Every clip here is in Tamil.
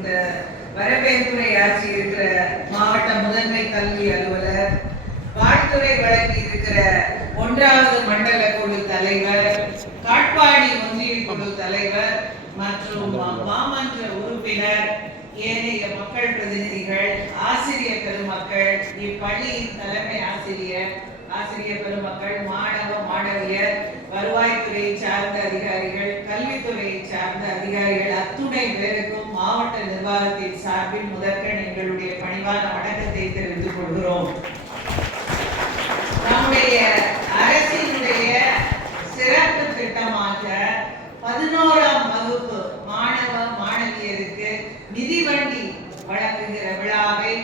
இந்த வரவேற்புரை ஆட்சி இருக்கிற மாவட்ட முதன்மை கல்வி அலுவலர் பாட்டுத்துறை வழங்கி இருக்கிற ஒன்றாவது மண்டல குழு தலைவர் காட்பாடி ஒன்றிய குழு தலைவர் மற்றும் மாமன்ற உறுப்பினர் ஏனைய மக்கள் பிரதிநிதிகள் ஆசிரியர் பெருமக்கள் இப்பள்ளியின் தலைமை ஆசிரியர் ஆசிரியர் பெருமக்கள் மாணவ மாணவியர் வருவாய்த்துறையை சார்ந்த அதிகாரிகள் கல்வித்துறையை சார்ந்த அதிகாரிகள் அத்துணை பேருக்கும் மாவட்ட நிர்வாகத்தின் சார்பில் முதற்கண் எங்களுடைய பணிவான வணக்கத்தை தெரிவித்துக் கொள்கிறோம். நம்முடைய அரசினுடைய சிறப்பு திட்டமாக பதினோராம் வகுப்பு மாணவ மாணவியருக்கு மிதிவண்டி வழங்குகிற விழாவை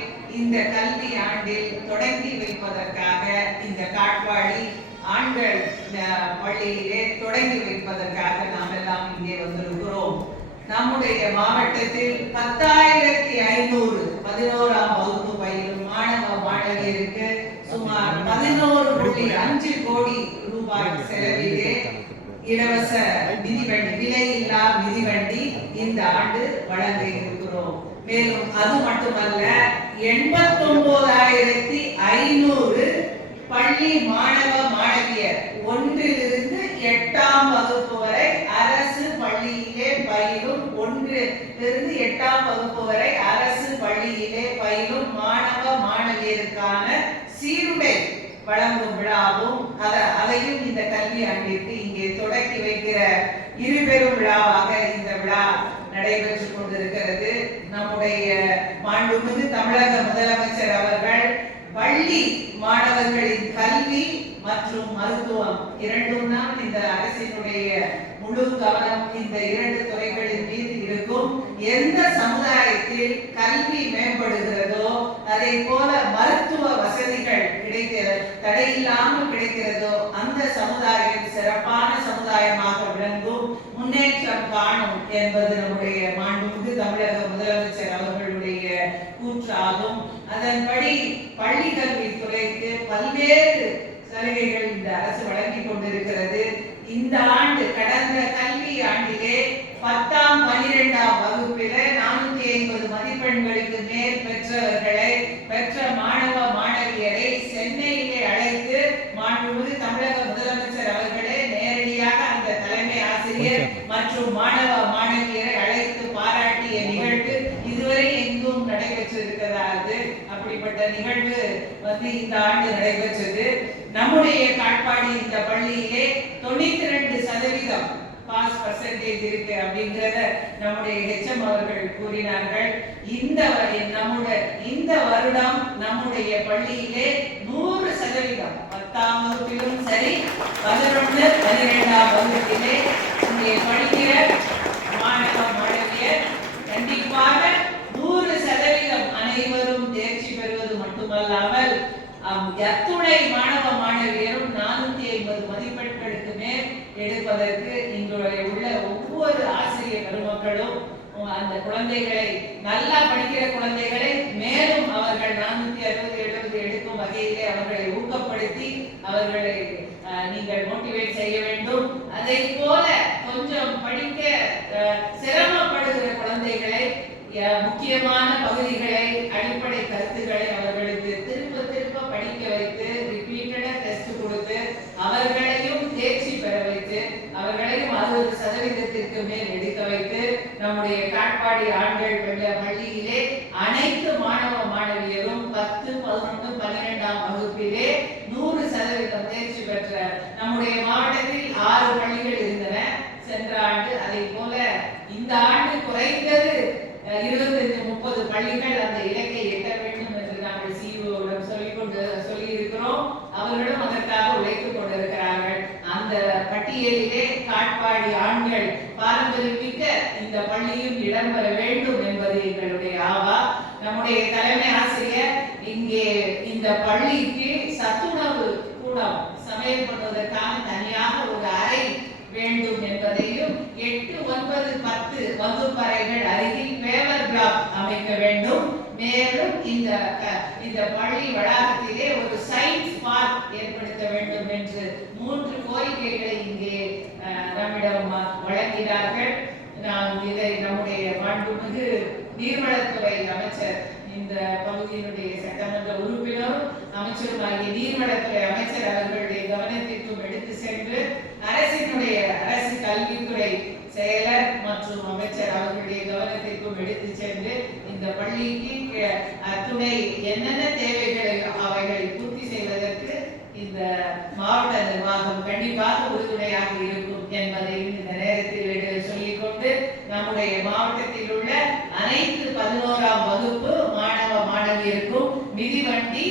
இந்த கல்வி ஆண்டில் தொடங்கி வைப்பதற்காக இந்த காட்பாடி ஆண்கள் பள்ளியிலே தொடங்கி வைப்பதற்காக நாம் எல்லாம் இங்கே வந்திருக்கிறோம். நம்முடைய மாவட்டத்தில் பத்தாயிரத்தி ஐநூறு பதினோராம் வகுப்பு பயிலும் மாணவ மாணவியருக்கு சுமார் பதினோரு புள்ளி அஞ்சு கோடி ரூபாய் செலவிலே இலவச மிதிவண்டி விலையில்லா மிதிவண்டி இந்த ஆண்டு வழங்க இருக்கிறோம் மேலும் அது மட்டுமல்ல எண்பத்தொன்பதாயிரத்தி ஐநூறு பள்ளி மாணவ மாணவியர் ஒன்றிலிருந்து எட்டாம் வகுப்பு வரை அரசு பள்ளியிலே பயிலும் ஒன்றிலிருந்து எட்டாம் வகுப்பு வரை அரசு பள்ளியிலே பயிலும் மாணவ மாணவியருக்கான சீருடை வழங்கும் விழாவும் அத அதையும் இந்த கல்வி ஆண்டிற்கு இங்கே தொடக்கி வைக்கிற இருபெரும் விழாவாக இந்த விழா நடைபெற்றுக் கொண்டிருக்கிறது. நம்முடைய மாண்புமிகு தமிழக முதலமைச்சர் அவர்கள் பள்ளி மாணவர்களின் கல்வி மற்றும் மருத்துவம் இரண்டும் தான் இந்த அரசினுடைய முழு கவனம் இந்த இரண்டு துறைகளின் மீது இருக்கும். எந்த சமுதாயத்தில் கல்வி மேம்படுகிறதோ அதை போல மருத்துவ வசதிகள் கிடைக்க தடையில்லாமல் கிடைக்கிறதோ அந்த முன்னேற்றம் காணும் என்பது நம்முடைய மாண்புமிகு தமிழக முதலமைச்சர் அவர்களுடைய கூற்றாகும். அதன்படி பள்ளி கல்வித்துறைக்கு பல்வேறு சலுகைகள் இந்த அரசு வழங்கி கொண்டிருக்கிறது. இந்த ஆண்டு கடந்த கல்வி ஆண்டிலே பத்தாம் பனிரெண்டாம் வகுப்பில நானூத்தி ஐம்பது மதிப்பெண்களுக்கு மேல் பெற்ற மாணவ மாணவியரை சென்னையிலே அழைத்து மாண்புமிகு தமிழக முதலமைச்சர் அவர்களே நேரடியாக அந்த தலைமை ஆசிரியர் மற்றும் மாணவ மாணவியரை அழைத்து பாராட்டிய நிகழ்வு இதுவரை எங்கும் நடைபெற்றிருக்கிறாது அப்படிப்பட்ட நிகழ்வு வந்து இந்த ஆண்டு நடைபெற்றது. நம்முடைய காட்பாடி இந்த பள்ளியிலே தொண்ணூத்தி ரெண்டு சதவீதம் பாஸ் பர்சன்டேஜ் இருக்கு அப்படிங்கறத நம்முடைய ஹெச்எம் அவர்கள் கூறினார்கள். இந்த நம்முடைய இந்த வருடம் நம்முடைய பள்ளியிலே நூறு சதவீதம் பத்தாம் வகுப்பிலும் சரி பதினொன்று பன்னிரெண்டாம் வகுப்பிலே இங்கே படிக்கிற மாணவ மாணவியர் கண்டிப்பாக நூறு சதவீதம் அனைவரும் தேர்ச்சி பெறுவது இல்லாமல் எத்துணை மாணவ மாணவியரும் நானூத்தி ஐம்பது மதிப்பெண்களுக்கு மேல் எடுப்பதற்கு இங்குடைய உள்ள ஒவ்வொரு ஆசிரியர் பெருமக்களும் அந்த குழந்தைகளை நல்லா படிக்கிற குழந்தைகளை மேலும் அவர்கள் நானூத்தி அறுபது எழுபது எடுக்கும் வகையிலே அவர்களை ஊக்கப்படுத்தி அவர்களை அஹ், நீங்கள் மோட்டிவேட் செய்ய வேண்டும். அதை போல கொஞ்சம் படிக்க அஹ், சிரமப்படுகிற குழந்தைகளை முக்கியமான பகுதிகளை நம்முடைய காட்பாடி ஆண்கள் பள்ளி பள்ளியிலே அனைத்து மாணவ மாணவியரும் பத்து பதினொன்று பன்னிரெண்டாம் வகுப்பிலே நூறு சதவீதம் தேர்ச்சி பெற்ற நம்முடைய மாவட்டத்தில் ஆறு பள்ளிகள் இருந்தன. சென்ற ஆண்டு அதை போல இந்த ஆண்டு குறைந்தது அஹ், இருபத்தஞ்சு முப்பது பள்ளிகள் அந்த இலக்கை எட்ட வேண்டும் என்று நாங்கள் சிஇஓவிடம் சொல்லிக் கொண்டு சொல்லி இருக்கிறோம் அவர்களும் அதற்காக உழைத்துக் கொண்டிருக்கிறார்கள் அந்த பட்டியலிலே காட்பாடி ஆண்கள் பாரம்பரியமிக்க இந்த இடம்பெற வேண்டும் என்பது எங்களுடைய ஆவா. நம்முடைய தலைமை ஆசிரியர் இங்கே இந்த பள்ளிக்கு சத்துணவு கூடம் சமையல் பண்ணுவதற்கான தனியாக ஒரு அறை வேண்டும் என்பதையும் எட்டு ஒன்பது பத்து வகுப்பறைகள் அருகில் பேவர் பிளாக் அமைக்க வேண்டும். மேலும் இந்த இந்த பள்ளி வளாகத்திலே ஒரு சயின்ஸ் பார்க் ஏற்படுத்த வேண்டும் என்று மூன்று கோரிக்கைகளை இங்கே நம்மிடம் வழங்கினார்கள். நாம் இதை நம்முடைய மாண்புமிகு நீர்வளத்துறை அமைச்சர் இந்த பகுதியினுடைய சட்டமன்ற உறுப்பினரும் அமைச்சருமாகிய நீர்வளத்துறை அமைச்சர் அவர்களுடைய கவனத்திற்கும் எடுத்து சென்று அரசினுடைய அரசு கல்வித்துறை செயலர் மற்றும் அமைச்சர் அவர்களுடைய கவனத்திற்கும் எடுத்து சென்று இந்த பள்ளிக்கு துணை என்னென்ன தேவைகளை அவைகளை பூர்த்தி செய்வதற்கு இந்த மாவட்ட நிர்வாகம் கண்டிப்பாக உறுதுணையாக இருக்கும் என்பதை இந்த நேரத்தில் சொல்லிக்கொண்டு நம்முடைய மாவட்டத்தில் உள்ள அனைத்து பதினோராம் வகுப்பு மாணவ மாணவியருக்கும் மிதிவண்டி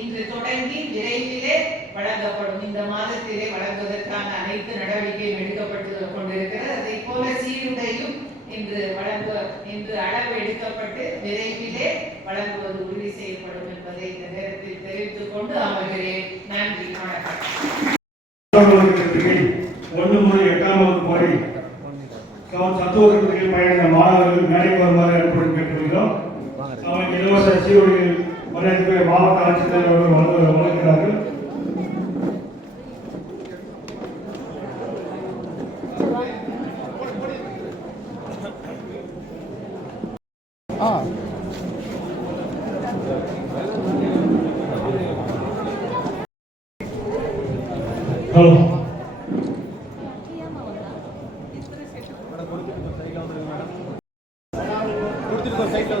இன்று தொடங்கி விரைவிலே வழங்கப்படும். இந்த மாதத்திலே வழங்குவதற்கான அனைத்து நடவடிக்கையும் எடுக்கப்பட்டு கொண்டிருக்கிறது. அதை போல சீருடையும் இன்று வழங்க இன்று அளவு எடுக்கப்பட்டு விரைவிலே வழங்குவது உறுதி செய்யப்படும் என்பதை இந்த நேரத்தில் தெரிவித்துக் கொண்டு அமர்கிறேன். நன்றி வணக்கம். ஒன்று மூணு எட்டாம் வகுப்பு வரை சத்துவத்தில் பயணித்த மாணவர்கள் மேடைக்கு வருமாறு ஏற்படும் கேட்டுக்கொள்கிறோம். அவருக்கு இலவச சீருடைகள் மரியாதைக்குரிய மாவட்ட ஆட்சித்தலைவர் அவர்கள் வழங்குகிறார்கள். நல்லா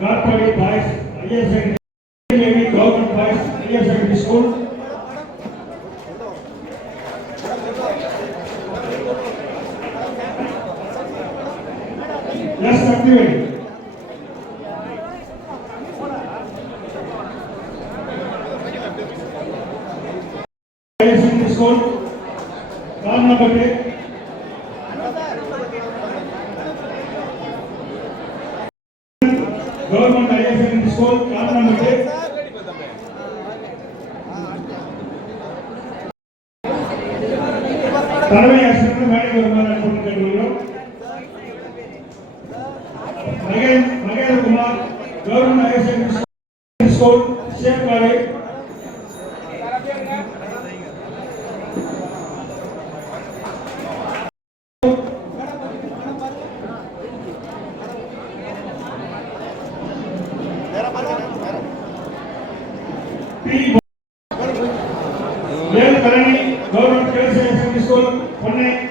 Godparty Boys, Higher Secondary Gavin Boys, Higher Secondary School, IS secondary school Ramanathapuri government higher Round number காரணமிட்டு தலைமை ஆசிரியர் மேலே வருமாறு அனுப்பி கேட்டுள்ளோம் மகேன் Mahendrakumar government higher secondary school Cheppara ত্রিশূল অনেক